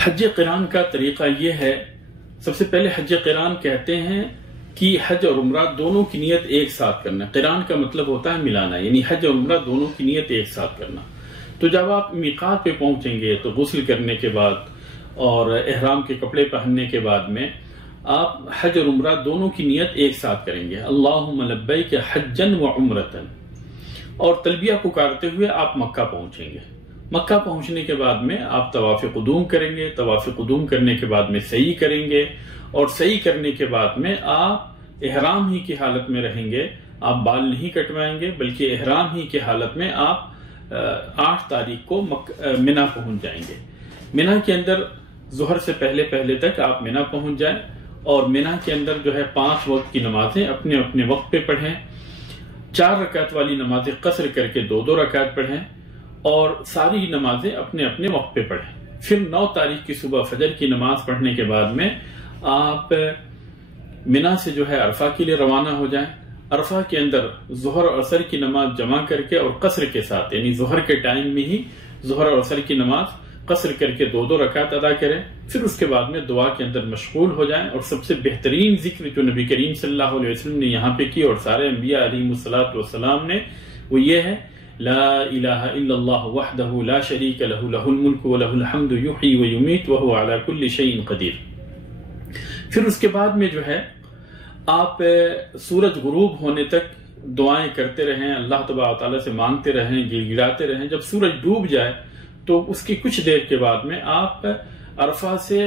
हज क़िरान का तरीका ये है, सबसे पहले हज क़िरान कहते हैं कि हज और उम्रा दोनों की नियत एक साथ करना। क़िरान का मतलब होता है मिलाना, यानी हज और उम्रा दोनों की नियत एक साथ करना। तो जब आप मीक़ात पे पहुंचेंगे तो गुस्ल करने के बाद और एहराम के कपड़े पहनने के बाद में आप हज और उम्रा दोनों की नियत एक साथ करेंगे। अल्लाहुम्मा लब्बैक हज्जन व उम्रतन, और तलबिया पुकारते हुए आप मक्का पहुंचेंगे। मक्का पहुंचने के बाद में आप तवाफ़ क़ुदूम करेंगे। तवाफ़ क़ुदूम करने के बाद में सही करेंगे, और सही करने के बाद में आप एहराम ही की हालत में रहेंगे। आप बाल नहीं कटवाएंगे, बल्कि एहराम ही की हालत में आप 8 तारीख को मिना पहुंच जाएंगे। मिना के अंदर ज़ुहर से पहले पहले तक आप मिना पहुंच जाएं, और मिना के अंदर जो है 5 वक्त की नमाजें अपने अपने वक्त पे पढ़ें। 4 रकात वाली नमाजें कसर करके 2-2 रकात पढ़ें, और सारी नमाजें अपने अपने वक्त पे पढ़ें। फिर 9 तारीख की सुबह फजर की नमाज पढ़ने के बाद में आप मिना से जो है अरफा के लिए रवाना हो जाएं। अरफा के अंदर ज़ुहर और असर की नमाज जमा करके और कसर के साथ, यानी ज़ुहर के टाइम में ही ज़ुहर और असर की नमाज कसर करके 2-2 रकात अदा करें। फिर उसके बाद में दुआ के अंदर मशगूल हो जाएं। और सबसे बेहतरीन जिक्र जो नबी करीम सल्लल्लाहु अलैहि वसल्लम ने यहाँ पे की और सारे अंबिया अलैहिमुस्सलातु वस्सलाम ने, वो ये है: ला इलाहा इल्लल्लाह वहदहु ला शरीक लहु लहुल मुल्कु व लहुल हम्दु युहयी व युमीत व हुवा अला कुल्लि शैइन क़दीर। फिर उसके बाद में जो है आप सूरज गुरूब होने तक दुआएं करते रहें, अल्लाह तबारक व तआला से मांगते रहें, गिड़गिड़ाते रहें। जब सूरज डूब जाए तो उसकी कुछ देर के बाद में आप अरफा से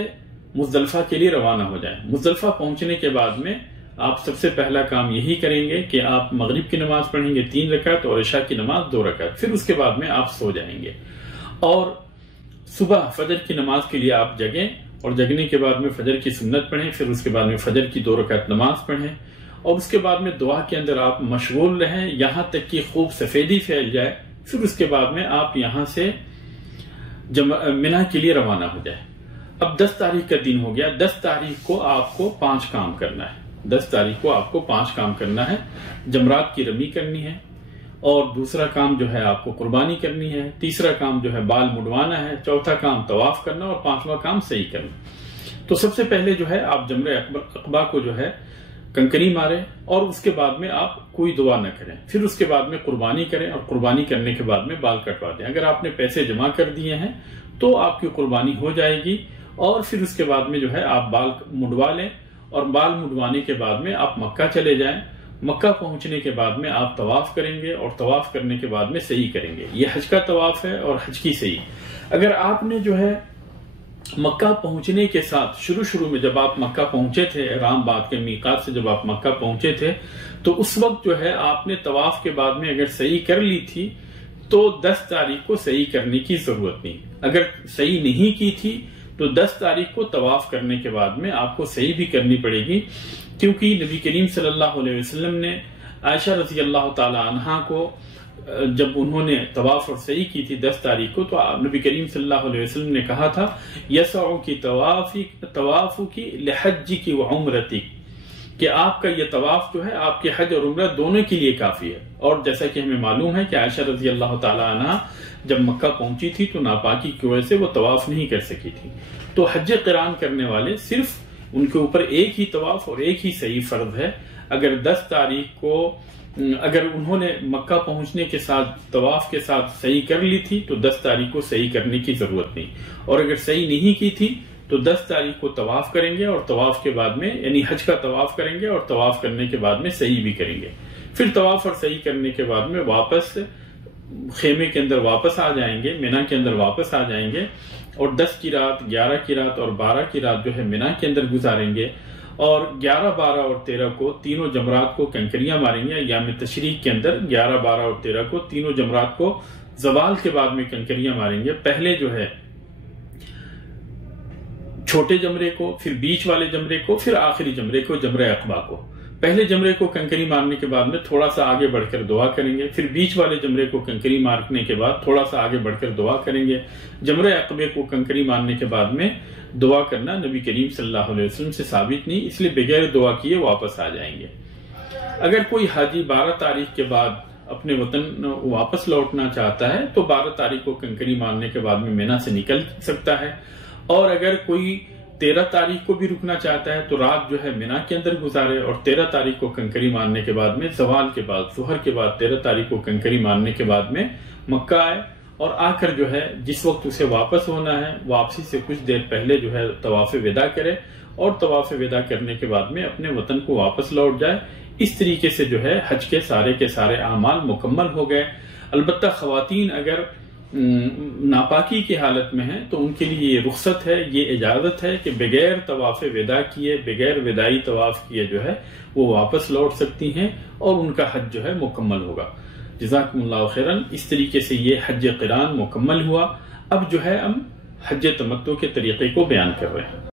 मुज़दलिफा के लिए रवाना हो जाएं। मुज़दलिफा पहुंचने के बाद में आप सबसे पहला काम यही करेंगे कि आप मगरिब की नमाज पढ़ेंगे 3 रकात और इशा की नमाज 2 रकात। फिर उसके बाद में आप सो जाएंगे, और सुबह फजर की नमाज के लिए आप जगें, और जगने के बाद में फजर की सुन्नत पढ़ें। फिर उसके बाद में फजर की 2 रकात नमाज पढ़ें, और उसके बाद में दुआ के अंदर आप मशगूल रहें यहां तक कि खूब सफेदी फैल जाए। फिर उसके बाद में आप यहां से मिना के लिए रवाना हो जाए। अब 10 तारीख का दिन हो गया। 10 तारीख को आपको 5 काम करना है। 10 तारीख को आपको 5 काम करना है। जमरात की रमी करनी है, और दूसरा काम जो है आपको कुर्बानी करनी है। तीसरा काम जो है बाल मुड़वाना है। चौथा काम तवाफ करना, और 5वां काम सही करना। तो सबसे पहले जो है आप जमरे अक़बा को जो है कंकरी मारे, और उसके बाद में आप कोई दुआ न करें। फिर उसके बाद में कुर्बानी करें, और कुर्बानी करने के बाद में बाल कटवा दें। अगर आपने पैसे जमा कर दिए हैं तो आपकी कुर्बानी हो जाएगी। और फिर उसके बाद में जो है आप बाल मुड़वा लें, और बाल मुड़वाने के बाद में आप मक्का चले जाएं। मक्का पहुंचने के बाद में आप तवाफ करेंगे, और तवाफ करने के बाद में सही करेंगे। ये हज का तवाफ है और हज की सही। अगर आपने जो है मक्का पहुंचने के साथ शुरू में जब आप मक्का पहुंचे थे, इहराम के मीक़ात से जब आप मक्का पहुंचे थे, तो उस वक्त जो है आपने तवाफ के बाद में अगर सही कर ली थी तो 10 तारीख को सही करने की जरूरत नहीं। अगर सही नहीं की थी तो 10 तारीख को तवाफ करने के बाद में आपको सही भी करनी पड़ेगी, क्योंकि नबी करीम सल्लल्लाहु अलैहि वसल्लम ने आयशा रज़ी अल्लाह तआला अन्हा को जब उन्होंने तवाफ और सही की थी 10 तारीख को, तो नबी करीम सल्लल्लाहु अलैहि वसल्लम ने कहा था यसअ की तवाफ़ु की लिहज्जी की व उम्रती, कि आपका ये तवाफ जो है आपके हज और उम्रा दोनों के लिए काफी है। और जैसा कि हमें मालूम है कि आयशा रज़ी अल्लाह तआला अन्हा जब मक्का पहुंची थी तो नापाकी की वजह से वो तवाफ नहीं कर सकी थी। तो हज क़िरान करने वाले सिर्फ उनके ऊपर एक ही तवाफ और एक ही सही फर्ज है। अगर 10 तारीख को अगर उन्होंने मक्का पहुंचने के साथ तवाफ के साथ सही कर ली थी तो 10 तारीख को सही करने की जरूरत नहीं, और अगर सही नहीं की थी तो 10 तारीख को तवाफ करेंगे, और तवाफ के बाद में यानी हज का तवाफ करेंगे, और तवाफ करने के बाद में सही भी करेंगे। फिर तवाफ और सही करने के बाद में वापस खेमे के अंदर वापस आ जाएंगे, मिना के अंदर वापस आ जाएंगे, और 10 की रात, 11 की रात और 12 की रात जो है मिना के अंदर गुजारेंगे। और 11, 12 और 13 को तीनों जमरात को कंकरियां मारेंगे। याम तशरीक के अंदर 11, 12 और 13 को तीनों जमरात को जवाल के बाद में कंकरियां मारेंगे। पहले जो है छोटे जमरे को, फिर बीच वाले जमरे को, फिर आखिरी जमरे को, जमरे अक़बा को। पहले जमरे को कंकरी मारने के बाद में थोड़ा सा आगे बढ़कर दुआ करेंगे, फिर बीच वाले जमरे को कंकरी मारने के बाद थोड़ा सा आगे बढ़कर दुआ करेंगे। जमरे अक़बे को कंकरी मारने के बाद में दुआ करना नबी करीम सल्लल्लाहु अलैहि वसल्लम से साबित नहीं, इसलिए बगैर दुआ किए वापस आ जाएंगे। अगर कोई हाजी 12 तारीख के बाद अपने वतन वापस लौटना चाहता है तो 12 तारीख को कंकरी मारने के बाद में मिना से निकल सकता है, और अगर कोई 13 तारीख को भी रुकना चाहता है तो रात जो है मिना के अंदर गुजारे और 13 तारीख को कंकरी मारने के बाद में ज़वाल के बाद सुहर के बाद 13 तारीख को कंकरी मारने के बाद में मक्का आए, और आकर जो है जिस वक्त उसे वापस होना है वापसी से कुछ देर पहले जो है तवाफ विदा करे, और तवाफ विदा करने के बाद में अपने वतन को वापस लौट जाए। इस तरीके से जो है हज के सारे आमाल मुकम्मल हो गए। अलबत्ता खवातीन अगर नापाकी की हालत में है तो उनके लिए ये रुख्सत है, ये इजाजत है कि बगैर तवाफ विदा किए, बगैर विदाई तवाफ किए जो है वो वापस लौट सकती हैं और उनका हज जो है मुकम्मल होगा। जज़ाकुमुल्लाहु खैरन। इस तरीके से ये हज क़िरान मुकम्मल हुआ। अब जो है हम हज तमत्तु के तरीके को बयान कर रहे हैं।